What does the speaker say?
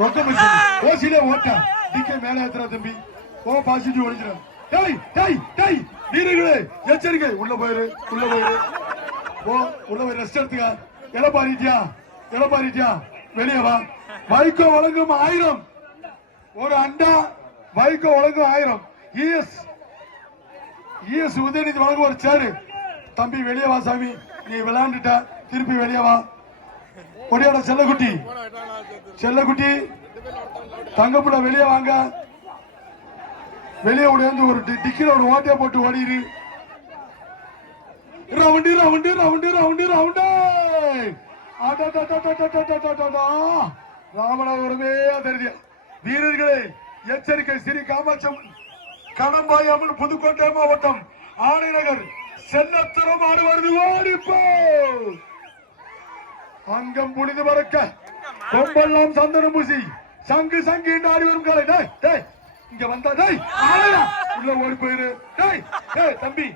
ஓசிலே ஓட்ட டிக்கே மேல ஏத்துறா தம்பி. ஓ பாசிட்டிவ் ஒழிச்சிட. டேய் டேய் டேய் வீரர்களே எச்சரிக்கை. உள்ள போயிரு உள்ள போயிரு. ஓ உள்ள போய் ரெஸ்ட் எடுத்துக்க. எலப்பாரிட்டியா வெளியே வா. வைகோ வழங்கும் 1000 ஒரு அண்டா. வைகோ வழங்கும் 1000. இஎஸ் உதயநிதி வழங்கும் ஒரு சேரு. தம்பி வெளியே வா சாமி. நீ விளையாண்டுட்ட திருப்பி வெளியே வா. ஒடியோட செல்லக்குட்டி தங்கப்புல வெளியே வாங்க. வெளியே உடையாந்து ஒரு டிக்கில ஒரு ஓட்டையை போட்டு ஓடிடு. Round round round round round. ராமநாதபுரமே தெரியா. வீரர்களே எச்சரிக்கை. ஸ்ரீ காமாட்சியம்மன் கடம்பாயம்மன் புதுக்கோட்டை மாவட்டம் ஆணைநகர் சென்னத்தரம் ஆடு வருது. ஓடிப்போ அங்கம் புனிது பறக்க கொம்பெல்லாம் சந்தனம் பூசி சங்கு சங்கு என்று ஆடி வரும் காலை. இங்க வந்தா உள்ள ஓடி போயிரு. தம்பி